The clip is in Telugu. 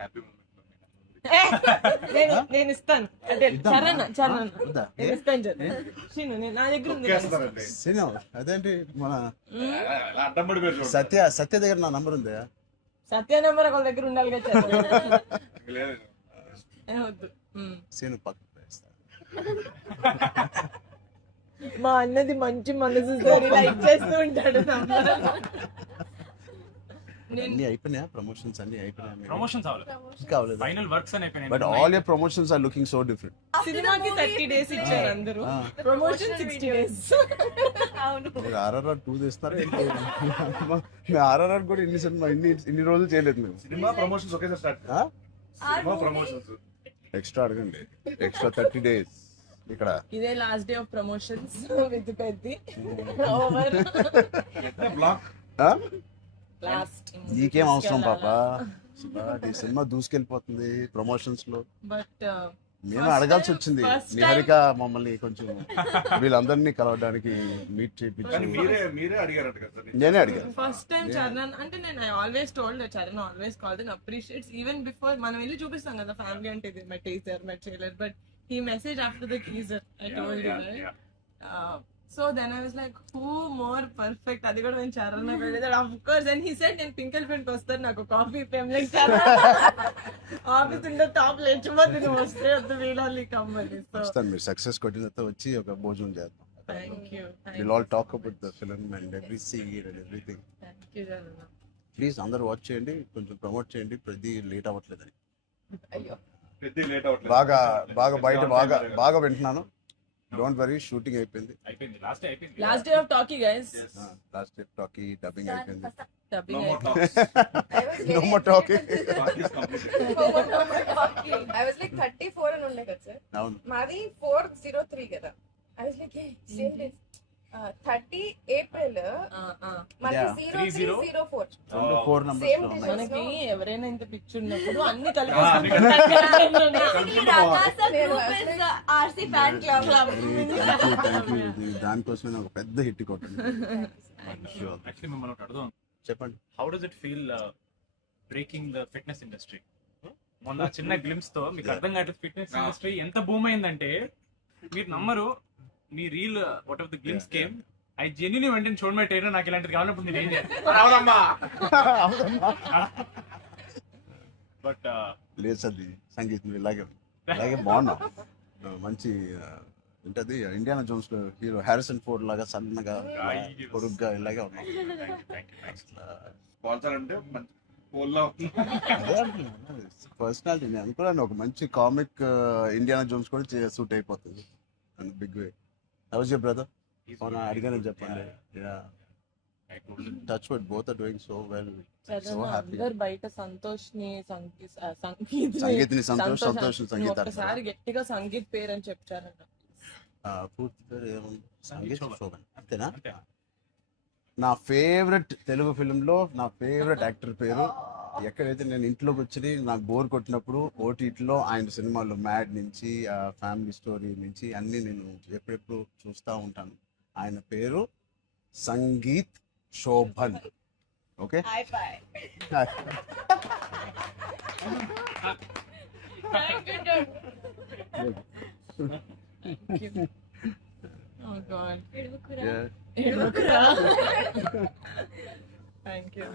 హ్యాపీ మూమెంట్ నేను ఇస్తాను అంటే చరణ్ నేను ఇస్తాను శ్రీను నా దగ్గర ఉంది సినిమా అదేంటి మన అడ్డం పడిపోయారు సత్య దగ్గర నా నంబర్ ఉంది. సత్య నెంబర్ ఒకళ్ళ దగ్గర ఉండాలి కదా వద్దు. సీను పక్కన మా అన్నది మంచి మనసు లైక్ చేస్తూ ఉంటాడు. అన్ని అయిపోయినాయా ప్రమోషన్స్? అన్ని అయిపోయినాయి. ప్రమోషన్స్ కావాలి ఫైనల్ వర్క్స్ అని అయిపోయినాయి. But all your promotions are looking so different. సినిమాకి 30 days ఇచ్చారు అందరూ, ప్రమోషన్ 60 days. మీరు ఆర్ఆర్ఆర్ 2 చేస్తున్నారు. ఆర్ఆర్ఆర్ కూడా ఇన్ని సినిమా ఇన్ని రోజులు చేయలేదు మేము. సినిమా ప్రమోషన్స్ ఒకేసారి స్టార్ట్. సినిమా ప్రమోషన్స్ ఎక్స్ట్రా అడగండి, ఎక్స్ట్రా 30 days ఇక్కడ. ఇదే last day of promotions with Peddi over block. Last. నీకేం అవసరం పాపా, ఈ సినిమా దూసుకెళ్ళిపోతుంది ప్రమోషన్స్ లో. బట్ మేము అడగాల్సి వచ్చింది నిహారిక మమ్మల్ని కొంచెం వీళ్ళందరినీ కలవడానికి మీట్ చేయించి. మీరే అడిగారట కదా. నేనే అడిగాను ఫస్ట్ టైం చరణ్ అంటే నేను always told Charan always called and appreciates even before మనం వెళ్ళి చూపిస్తాం కదా ఫ్యామిలీ అంటే ఇది my teaser my trailer, but he messaged after the teaser. I told you, right? So then I was like, who more perfect? అది కూడా నేను చరణ్ వెళ్ళేది. Of course, and he said నేను పింక్ ఎలిఫెంట్ కి వస్తాను, నాకు coffee fame like Charan office ఉండే టాప్ లేచిపోతే నువ్వు వస్తే వద్దు వీళ్ళని కమ్మని. సో మీరు సక్సెస్ కొట్టిన తర్వాత వచ్చి ఒక భోజనం చేద్దాం. Thank you. We'll all talk about the film and every scene and everything. Thank you Charan. Please అందరూ వాచ్ చేయండి, కొంచెం ప్రమోట్ చేయండి. ప్రతి లేట్ అవ్వట్లేదని అయ్యో పెద్ద లేట్ అవ్వట్లేదు. బాగా బయట బాగా వింటున్నాను. డోంట్ వరీ, షూటింగ్ అయిపోయింది. Last day of talkie guys. Last day talkie dubbing అయిపోయింది. Dubbing No more talking. I was like 34 అని ఉండే కదా సార్. అవును, మాది 403 కదా. I was like same days. 30 April మనకి 0304 4 numbers Same లో day. ఉన్నాయి. మనకి ఎవరైనా ఇంత పిచ్చి ఉన్నప్పుడు అన్ని RC fan club. Thank you. దానికోసమే నాకు పెద్ద హిట్ కొట్టింది. యాక్చువల్లీ మిమ్మల్ని ఒకటి అడుగుదాం. చెప్పండి. How does it feel breaking the fitness industry? మొన్న చిన్న గ్లిమ్స్ తో మీకు అర్థం కావట్లేదు ఫిట్నెస్ ఇండస్ట్రీ ఎంత బూమ్ అయిందంటే మీరు నమ్మరు. మీ reel what of the glimpse came, I genuinely వెంటనే చూడమే ట్రైనర్ నాకు ఇలాంటిది కావాలన్నప్పుడు మీరు ఏం చేస్తారు? బట్ లేదు సార్, సంగీతం ఇలాగే బాగున్నాం. మంచి ఏంటది ఇండియానా జోన్స్ లో హీరో హ్యారిసన్ ఫోర్డ్ లాగా సన్నగా పొడుగ్గా ఇలాగే ఉన్నాం. స్పాన్సర్ అంటే మంచి పోల్లో పర్సనాలిటీ. నేను అనుకున్నాను ఒక మంచి కామిక్ ఇండియానా జోన్స్ కూడా సూట్ అయిపోతుంది big way. How is your brother? అడిగాను చెప్పండి. Touch wood, both are doing so well. So happy. అందరు బయట సంతోష్ ని సంగీత్ని సంతోష్ సంగీత ఒకసారి గట్టిగా సంగీత్ పేరు అని చెప్పారంట. పూర్తి పేరు ఏముంది? సంగీత్ శోభన్, అంతేనా? నా ఫేవరెట్ తెలుగు ఫిల్మ్లో నా ఫేవరెట్ యాక్టర్ పేరు. ఎక్కడైతే నేను ఇంట్లోకి వచ్చి నాకు బోర్ కొట్టినప్పుడు ఓటీటీలో ఆయన సినిమాలు మ్యాడ్ నుంచి ఫ్యామిలీ స్టోరీ నుంచి అన్నీ నేను ఎప్పుడెప్పుడు చూస్తూ ఉంటాను. ఆయన పేరు Sangeet Shobhan. Okay, Oh God. Yeah. Thank you.